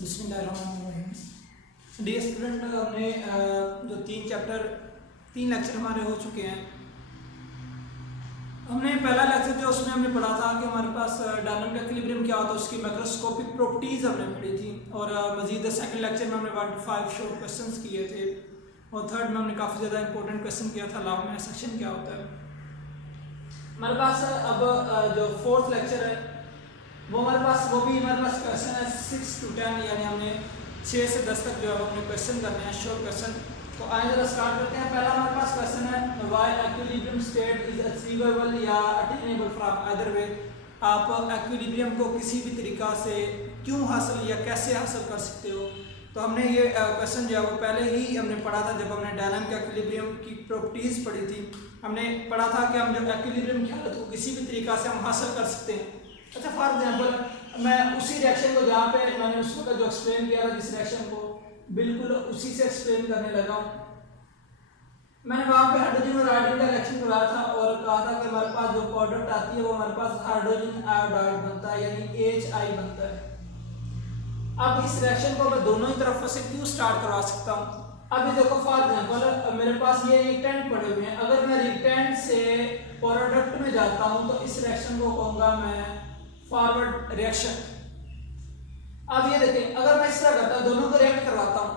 बिस्मिल्लाहिर्रहमानिर्रहीम। Dear student, हमने जो तीन लेक्चर हमारे हो चुके हैं। हमने पहला लेक्चर जो उसमें हमने पढ़ा था कि हमारे पास डायनामिक इक्विलिब्रियम क्या होता है, उसकी मैक्रोस्कोपिक प्रॉपर्टीज हमने पढ़ी थी। और मजीद सेकंड लेक्चर में हमने 1 to 5 शॉर्ट क्वेश्चंस किए थे। और थर्ड में हमने काफ़ी ज़्यादा इंपॉर्टेंट क्वेश्चन किया था, लॉ में सेक्शन क्या होता है। हमारे पास अब जो फोर्थ लेक्चर है वो हमारे पास क्वेश्चन है 6 to 10, यानी हमने 6 से 10 तक जो है हमने क्वेश्चन करने हैं, शॉर्ट क्वेश्चन। तो आइए जरा स्टार्ट करते हैं। पहला हमारे पास क्वेश्चन है why equilibrium state is achievable या अटेनेबल फ्रॉम आइदर वे। आप इक्विलिब्रियम को किसी भी तरीका से क्यों हासिल या कैसे हासिल कर सकते हो। तो हमने ये क्वेश्चन जो है वो पहले ही हमने पढ़ा था जब हमने डायनामिक इक्विलिब्रियम की प्रॉपर्टीज पढ़ी थी। हमने पढ़ा था कि हम जो इक्विलिब्रियम की हालत को किसी भी तरीका से हम हासिल कर सकते हैं। अच्छा, फॉर एग्जाम्पल मैं उसी रिएक्शन को जहाँ पे मैंने उस वक्त जो एक्सप्लेन किया था, जिस रिएक्शन को बिल्कुल उसी से एक्सप्लेन करने लगा हूँ। मैंने वहाँ पे हाइड्रोजन और आयोडीन का रिएक्शन करवाया था और कहा था कि हमारे पास जो प्रोडक्ट आती है वो हमारे पास हाइड्रोजन आयोडाइड बनता है, यानी HI बनता है। अब इस रिएक्शन को मैं दोनों ही तरफ से क्यों स्टार्ट करवा सकता हूँ। अब ये देखो, फॉर एग्जाम्पल मेरे पास ये रिएक्टेंट पड़े हुए हैं। अगर मैं रिएक्टेंट से प्रोडक्ट में जाता हूँ तो इस रिएक्शन को कहूँगा मैं फॉरवर्ड रिएक्शन। अब ये देखिए, अगर मैं इस तरह करता हूँ, दोनों को रिएक्ट करवाता हूँ,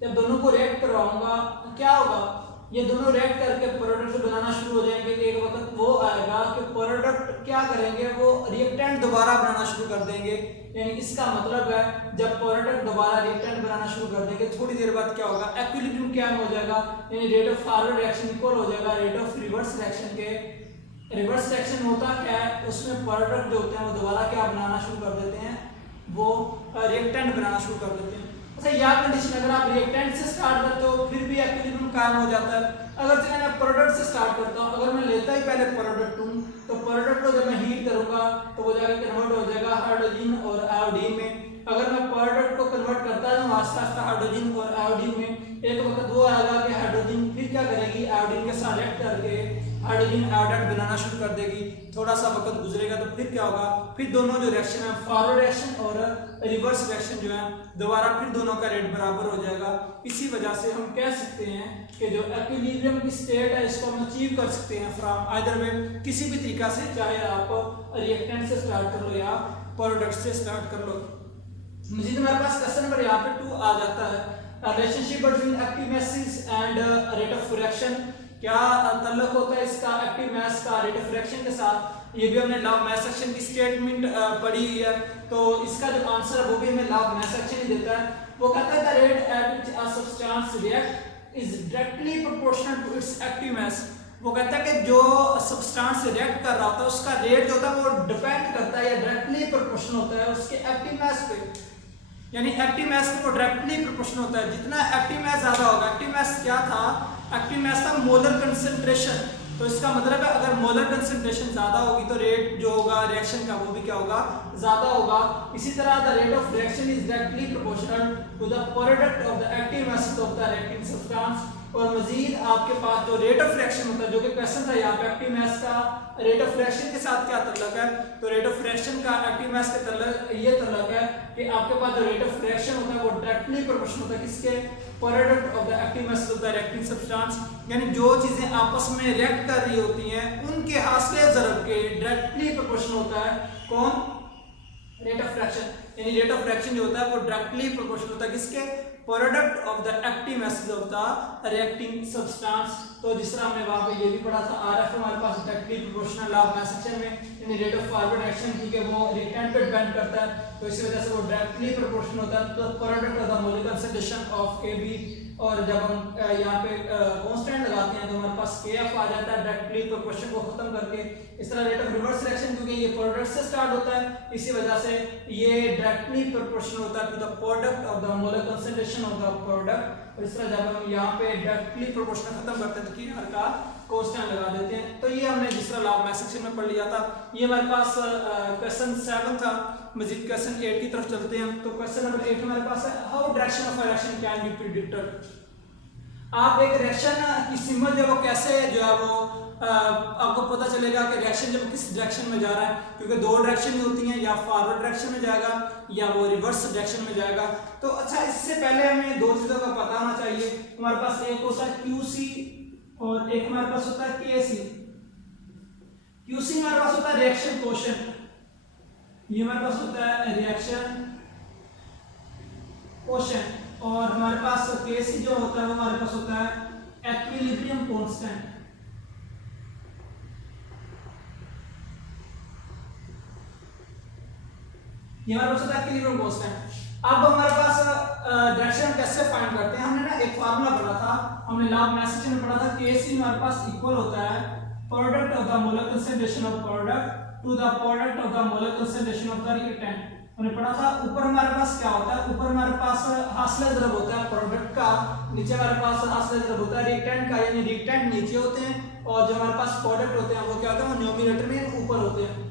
जब दोनों को रिएक्ट करवाऊंगा क्या होगा, ये दोनों रिएक्ट करके प्रोडक्ट बनाना शुरू हो जाएंगे। एक वक्त वो आएगा कि प्रोडक्ट क्या करेंगे, वो रिएक्टेंट दोबारा बनाना शुरू कर देंगे। यानी इसका मतलब है जब प्रोडक्ट दोबारा रिएक्टेंट बनाना शुरू कर देंगे, थोड़ी देर बाद क्या होगा, इक्विलिब्रियम क्या हो जाएगा, यानी rate of forward reaction equal हो जाएगा रेट ऑफ रिवर्स रिएक्शन के। रिवर्स रिएक्शन होता क्या है, उसमें प्रोडक्ट जो होते हैं वो दोबारा क्या बनाना शुरू कर देते हैं, वो रिएक्टेंट बनाना शुरू कर देते हैं। अच्छा, यह कंडीशन अगर आप रिएक्टेंट से स्टार्ट करते हो फिर भी इक्विलिब्रियम कायम हो जाता है। अगर चलिए मैं प्रोडक्ट से स्टार्ट करता हूँ, अगर मैं लेता ही पहले प्रोडक्ट हूँ तो प्रोडक्ट को जब मैं हीट करूंगा तो वो जाकर कन्वर्ट हो जाएगा हाइड्रोजन और आयोडीन में। अगर मैं प्रोडक्ट को कन्वर्ट करता हूँ आस्ते आस्ते हाइड्रोजन और आयोडीन में, एक वक्त वो आएगा कि हाइड्रोजन फिर क्या करेगी, आयोडीन के साथ रिएक्ट करके हाइड्रोजन आयोडाइड बनाना शुरू कर देगी। थोड़ा सा वक्त गुजरेगा तो फिर क्या होगा, फिर दोनों जो रिएक्शन है फॉरवर्ड रिएक्शन और रिवर्स रिएक्शन जो है दोबारा फिर दोनों का रेट बराबर हो जाएगा। इसी वजह से हम कह सकते हैं कि जो इक्विलिब्रियम की स्टेट है इसको हम अचीव कर सकते हैं फ्रॉम आइदर वे, किसी भी तरीका से, चाहे आप रिएक्टेंट से स्टार्ट कर लो या प्रोडक्ट से स्टार्ट कर लो। मजीद हमारे पास क्वेश्चन नंबर यहाँ पे 2 आ जाता है, relationship between active masses and rate of reaction. क्या ताल्लुक होता है इसका एक्टिव मास का रेट ऑफ रिएक्शन के साथ। ये भी हमने लॉ ऑफ मास एक्शन की स्टेटमेंट पढ़ी हुई है, तो इसका जो आंसर है वो भी हमें लॉ ऑफ मास एक्शन ही देता है। वो कहता है the rate at which a substance react is directly proportional to its active mass. वो कहता है कि जो सब्सटेंस रिएक्ट कर रहा होता है उसका रेट जो होता है वो डिपेंड करता है या डायरेक्टली प्रोपोर्शनल होता है उसके एक्टिव मास पे। यानी एक्टिव मास को डायरेक्टली प्रोपोर्शनल होता है। जितना एक्टिव मास ज्यादा होगा, एक्टिव मास क्या था, एक्टिव मास था मोलर कंसंट्रेशन। तो इसका मतलब है अगर मोलर कंसंट्रेशन ज्यादा होगी तो रेट जो होगा रिएक्शन का वो भी क्या होगा, ज्यादा होगा। इसी तरह the rate of reaction is directly proportional to the product of the active mass of the reacting substance. और मजीद आपके पास जो रेट ऑफ रिएक्शन होता है, जो कि क्वेश्चन था यहाँ पे एक्टिव मास का रेट ऑफ रिएक्शन के साथ क्या ताल्लुक है, तो रेट ऑफ रिएक्शन का एक्टिव मास के ये ताल्लुक है कि आपके पास जो रेट ऑफ रिएक्शन होता है वो डायरेक्टली प्रोपोर्शनल होता है किसके, product of the active mass of the reacting substance. यानी जो चीजें आपस में रिएक्ट कर रही होती हैं उनके हासिले ज़रब के डायरेक्टली प्रोपोर्शनल होता है कौन, रेट ऑफ रिएक्शन। यानी रेट ऑफ रिएक्शन जो होता है वो डायरेक्टली प्रोपोर्शनल होता है किसके, product of the active masses of the reacting substance. तो जिस तरह हमने वहां पे ये भी पढ़ा था आरएफ हमारे पास directly proportional law of mass action में, यानी रेट ऑफ फॉरवर्ड रिएक्शन ठीक है वो रिएक्टेंट पे डिपेंड करता है, तो इसी वजह से वो डायरेक्टली प्रोपोर्शनल होता है तो product of the molar concentration of AB। और जब हम यहाँ पे कांस्टेंट लगाते हैं तो हमारे पास KF आ जाता है डायरेक्टली प्रोपोर्शन को खत्म करके। इस तरह रेट ऑफ रिवर्स रिएक्शन क्योंकि ये प्रोडक्ट से स्टार्ट होता है इसी वजह से ये डायरेक्टली प्रोपोर्शनल होता है to the product of the molar concentration of the product. और इस तरह जब हम यहाँ पे डायरेक्टली प्रोपोर्शनल खत्म करते हैं तो KR का कांस्टेंट लगा देते हैं। तो ये हमने जिस तरह लॉ ऑफ मास एक्शन में पढ़ लिया था। ये हमारे पास क्वेश्चन 7 था। मजीद क्वेश्चन 8 की तरफ चलते हैं। तो क्वेश्चन नंबर 8 हमारे पास है how direction of reaction can be predicted. आप एक रिएक्शन की सिम्बल जो वो कैसे जो है वो आपको पता चलेगा कि रिएक्शन जब किस डायरेक्शन में जा रहा है, क्योंकि दो डायरेक्शन ही होती हैं, या फॉरवर्ड डायरेक्शन में जाएगा या वो रिवर्स डायरेक्शन में जाएगा। तो अच्छा, इससे पहले हमें दो चीज़ों का पता होना चाहिए। हमारे पास एक होता है QC और एक हमारे पास होता है KC। QC हमारे पास होता है रिएक्शन कोशेंट, ये हमारे पास होता है रिएक्शन कोशेंट, और हमारे पास KC जो होता है वो हमारे पास होता है एक्विलिब्रियम कांस्टेंट। ये हमारे पास होता है एक्विलिब्रियम कांस्टेंट। अब हमारे पास डायरेक्शन कैसे फाइंड करते हैं, हमने ना एक फार्मूला पढ़ा था, हमने लॉ ऑफ मैसेज में पढ़ा था, KC हमारे पास इक्वल होता है product of the molar concentration of product to the product of the molar concentration of the reactant. हमने पढ़ा था ऊपर हमारे पास क्या होता है, ऊपर हमारे पास हासिल ज़रब होता है प्रोडक्ट का, नीचे हमारे पास हासिल ज़रब होता है रिएक्टेंट का, यानी रिएक्टेंट नीचे होते हैं और जो हमारे पास प्रोडक्ट होते हैं वो क्या होता है, वो न्यूमरेटर में ऊपर होते हैं।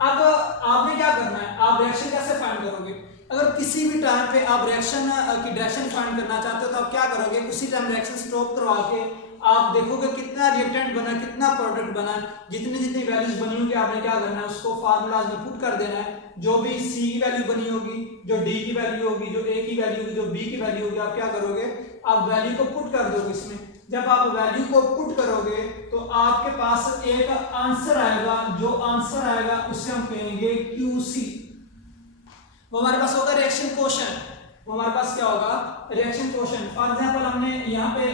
अब आपने क्या करना है, आप रिएक्शन कैसे फाइंड करोगे। अगर किसी भी टाइम पे आप रिएक्शन की डायरेक्शन फाइंड करना चाहते हो तो आप क्या करोगे, उसी टाइम रिएक्शन स्टॉप करवा के आप देखोगे कितना रिएक्टेंट बना, कितना प्रोडक्ट बना, जितनी जितनी वैल्यूज बनी होगी आपने क्या करना है, उसको फार्मूलाज में पुट कर देना है। जो भी C की वैल्यू बनी होगी, जो D की वैल्यू होगी, जो A की वैल्यू होगी, जो B की वैल्यू होगी, आप क्या करोगे, आप वैल्यू को पुट कर दोगे इसमें। जब आप वैल्यू को पुट करोगे तो आपके पास एक आंसर आएगा, जो आंसर आएगा उसे हम कहेंगे QC। वो हमारे पास होगा रिएक्शन कोशेंट, वो हमारे पास क्या होगा, रिएक्शन कोशेंट। फॉर एग्जांपल हमने यहाँ पे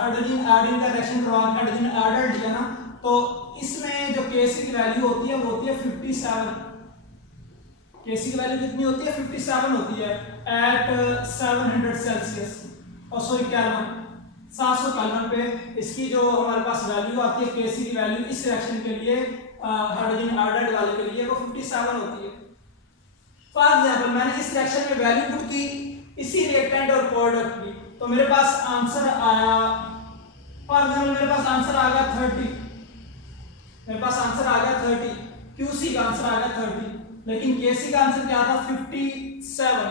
हाइड्रोजन आयोडीन का रिएक्शन करवा के हाइड्रोजन आयोडाइड लिया ना, तो इसमें जो KC की वैल्यू होती है वो होती है 57। KC की वैल्यू कितनी होती है, 57 होती है एट 700 सेल्सियस, और सॉरी केल्विन, 700 केल्विन पे इसकी जो हमारे पास वैल्यू आती है KC की वैल्यू इस रिएक्शन के लिए, हाइड्रोजन आयोडाइड वाले के लिए वो 57 होती है। फॉर एग्जांपल मैंने इस रिएक्शन में वैल्यू पुट की इसी रिएक्टेंट और प्रोडक्ट की, तो मेरे पास आंसर आया, फॉर एग्जांपल मेरे पास आंसर आ गया 30, मेरे पास आंसर आ गया 30, QC का आंसर आ गया 30, लेकिन KC का आंसर क्या था 57।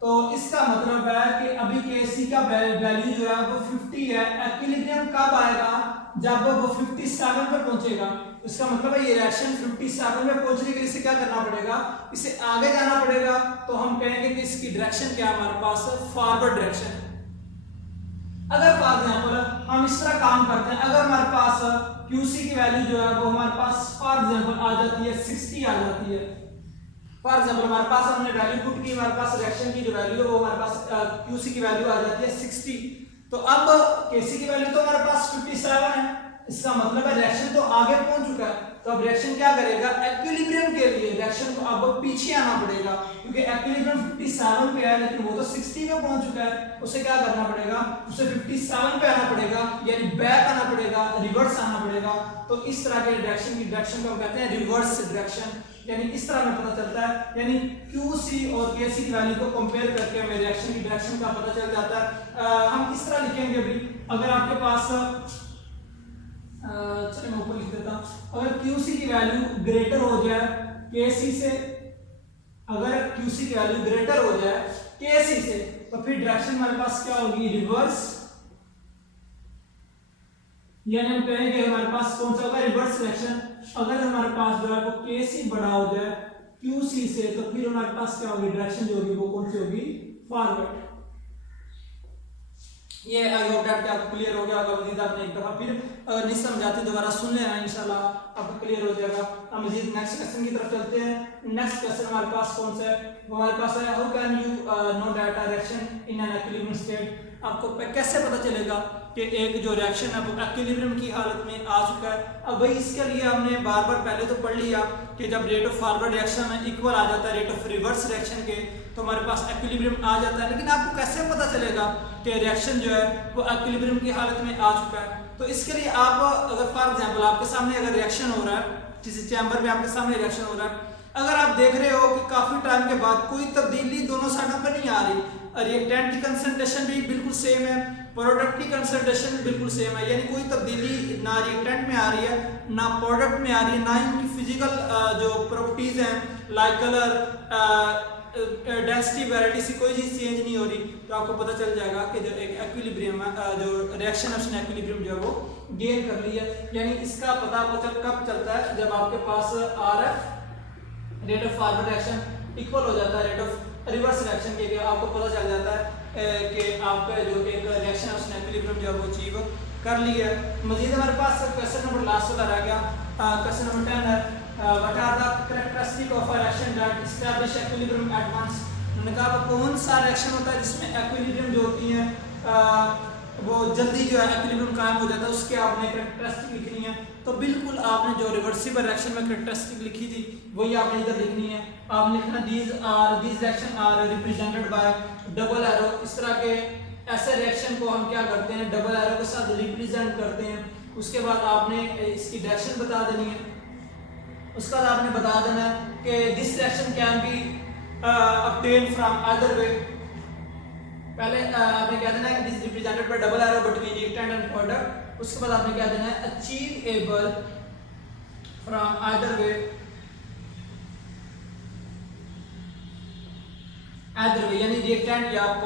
तो इसका मतलब है कि अभी KC का वैल्यू जो है वो 50 है। एक्विलिब्रियम कब आएगा, जब वो 57 पर पहुंचेगा। इसका मतलब है ये रिएक्शन 57 में पहुंचने के लिए इसे क्या करना पड़ेगा, इसे आगे जाना पड़ेगा। तो हम कहेंगे कि इसकी डायरेक्शन क्या है, हमारे पास फॉरवर्ड डायरेक्शन। अगर फॉर एग्जांपल हम इस तरह काम करते हैं, अगर हमारे पास QC की वैल्यू जो है वो हमारे पास फॉर एग्जांपल आ जाती है 60 आ जाती है। फॉर एग्जांपल हमारे पास हमने वैल्यू पुट की, हमारे पास रिएक्शन की जो वैल्यू है वो हमारे पास QC की वैल्यू आ जाती है 60। तो अब KC की वैल्यू तो हमारे पास 57 है, इसका मतलब है रिएक्शन तो आगे पहुंच चुका है। तो अब रिएक्शन क्या करेगा, एक्विलिब्रियम के लिए रिएक्शन को अब पीछे आना पड़ेगा, क्योंकि एक्विलिब्रियम 57 पे है लेकिन वो तो 60 पे पहुंच चुका है। उसे क्या करना पड़ेगा, उसे 57 पे आना पड़ेगा, यानी बैक आना पड़ेगा, रिवर्स आना पड़ेगा। तो इस तरह के डायरेक्शन की डायरेक्शन को हम कहते हैं रिवर्स डायरेक्शन। यानी इस तरह में पता चलता है, यानी QC और KC की वैल्यू को कंपेयर करके हमें रिएक्शन की डायरेक्शन का पता चल जाता है। हम इस तरह लिखेंगे भी, अगर आपके पास चलिए मैं ऊपर लिख देता हूं, अगर QC की वैल्यू ग्रेटर हो जाए KC से, अगर QC की वैल्यू ग्रेटर हो जाए KC से, तो फिर डायरेक्शन हमारे पास क्या होगी, रिवर्स। यानी हम कहेंगे हमारे पास कौन सा होगा, रिवर्स डायरेक्शन। अगर हमारे पास जो है वो KC बड़ा हो जाए QC से, तो फिर हमारे पास क्या होगी, डायरेक्शन जो होगी वो कौन सी होगी, फॉरवर्ड। ये आई होप दैट आपको क्लियर हो गया होगा। मजीद आपने एक दफा फिर अगर नहीं समझाते दोबारा सुन लेना, इंशाल्लाह आपको क्लियर हो जाएगा। हम मजीद नेक्स्ट क्वेश्चन की तरफ चलते हैं। नेक्स्ट क्वेश्चन हमारे पास कौन सा है, वो हमारे पास है how can you know that a reaction in an equilibrium state. आपको कैसे पता चलेगा कि एक जो रिएक्शन है वो इक्विलिब्रियम की हालत में आ चुका है। अब भाई इसके लिए हमने बार बार पहले तो पढ़ लिया कि जब रेट ऑफ फॉरवर्ड रिएक्शन में इक्वल आ जाता है रेट ऑफ रिवर्स रिएक्शन के, तो हमारे पास इक्विलिब्रियम आ जाता है। लेकिन आपको कैसे पता चलेगा कि रिएक्शन जो है वो इक्विलिब्रियम की हालत में आ चुका है। तो इसके लिए आप अगर फॉर एग्जांपल आपके सामने अगर रिएक्शन हो रहा है, किसी चैम्बर में आपके सामने रिएक्शन हो रहा है, अगर आप देख रहे हो कि काफी टाइम के बाद कोई तब्दीली दोनों साइडों पर नहीं आ रही, रिएक्टेंट की कंसंट्रेशन भी बिल्कुल सेम है, प्रोडक्ट की कंसंट्रेशन भी बिल्कुल सेम है, यानी कोई तब्दीली ना रिएक्टेंट में आ रही है ना प्रोडक्ट में आ रही है, ना इनकी फिजिकल जो प्रॉपर्टीज हैं लाइक कलर, डेंसिटी वैरायटी से कोई चीज़ चेंज नहीं हो रही, तो आपको पता चल जाएगा कि जो एक एक्विलिब्रियम है, जो रिएक्शन है उसने एक्विलिब्रियम जो है वो गेन कर लिया। यानी इसका पता आपको कब चलता है, जब आपके पास RF rate of forward reaction equal हो जाता है रेट ऑफ रिवर्स रिएक्शन के, आपको पता चल जाता है कि आपका जो एक रिएक्शन है उसने एक्विलिब्रियम जो है वो अचीव कर लिया है। मजीद हमारे पास क्वेश्चन नंबर लास्ट वाला रह गया, क्वेश्चन नंबर 10 है what are the characteristic of a reaction that establish equilibrium at once. उन्होंने कहा कौन सा रिएक्शन होता है जिसमें एक्विलिब्रियम जो होती है वो जल्दी जो है एक्विलिब्रियम कायम हो जाता है, उसके आपने कैरेक्टरिस्टिक लिखनी है। तो बिल्कुल आपने जो रिवर्सिबल रिएक्शन में कैरेक्टरिस्टिक लिखी थी वही आपने इधर लिखनी है। आपने लिखना these reaction are represented by double arrow. इस तरह के ऐसे रिएक्शन को हम क्या करते हैं, डबल एरो के साथ रिप्रेजेंट करते हैं। उसके बाद आपने इसकी डायरेक्शन बता देनी है। उसके बाद आपने बता देना है कि this reaction can be obtained from other way. पहले आपने क्या देना है, this represented by double arrow between reactant and product. उसके बाद आपने क्या देना है, अचीवेबल फ्रॉम अदर वे, यानी रिएक्टेंट या